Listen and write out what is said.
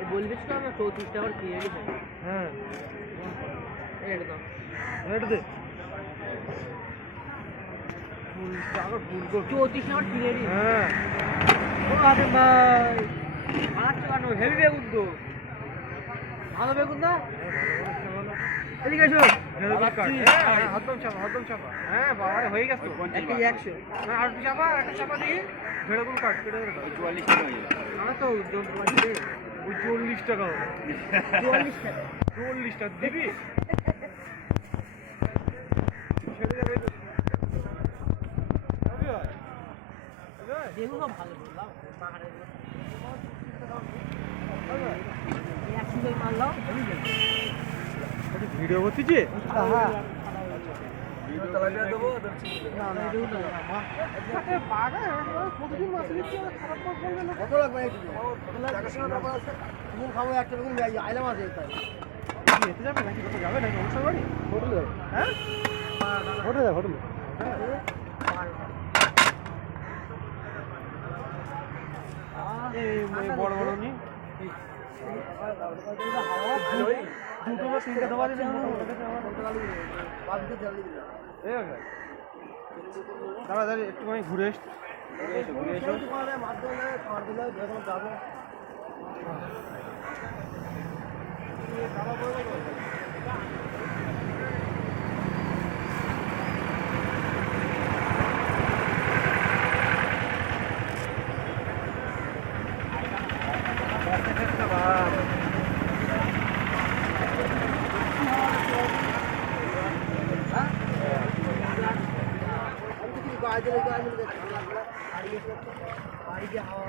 এই বলবিস তো আমরা 34 টাকার কিনে নিই। হ্যাঁ এটা দাও। রেট দে ফুল টাকা ফুল কো 34 টাকার কিনে নিই। হ্যাঁ ও আরে ভাই আর চানো হেভি বেগুন তো ভালো বেগুন না এদিকে এসো হতম চাপা হ্যাঁ বাবারে হয়ে গেছে তো একটা 100 না আর চাপা একটা চাপা দিয়ে ভেড়াগুলো কাট কেটে দে 44 টাকা হয়ে যাবে। আমার তো যন্ত্র আছে ওই 40 টাকা হবে 44 টাকা 40 টাকা দিবি ছেড়ে দে বেগুনও ভালো বললাম পাহাড়ের এক কিলো মারলাম ভিডিও করতেছি হ্যাঁ ভিডিও চালাতে দেবো কত লাগবে তুমি খাবো একটা বেগুন আইলাম আছে তাই যেতে যাবে নাকি কোথাও যাবে নাকি অনুষ্ঠান বাড়ি হোটেলে যাবে হ্যাঁ হোটেলে যাবে হোটেলে এই বড় বড় নি দুটো বা তিনটে দেওয়া দিলে দাঁড়া দাঁড়িয়ে একটুখানি ঘুরে এসো বাড়ি গিয়ে হাওয়া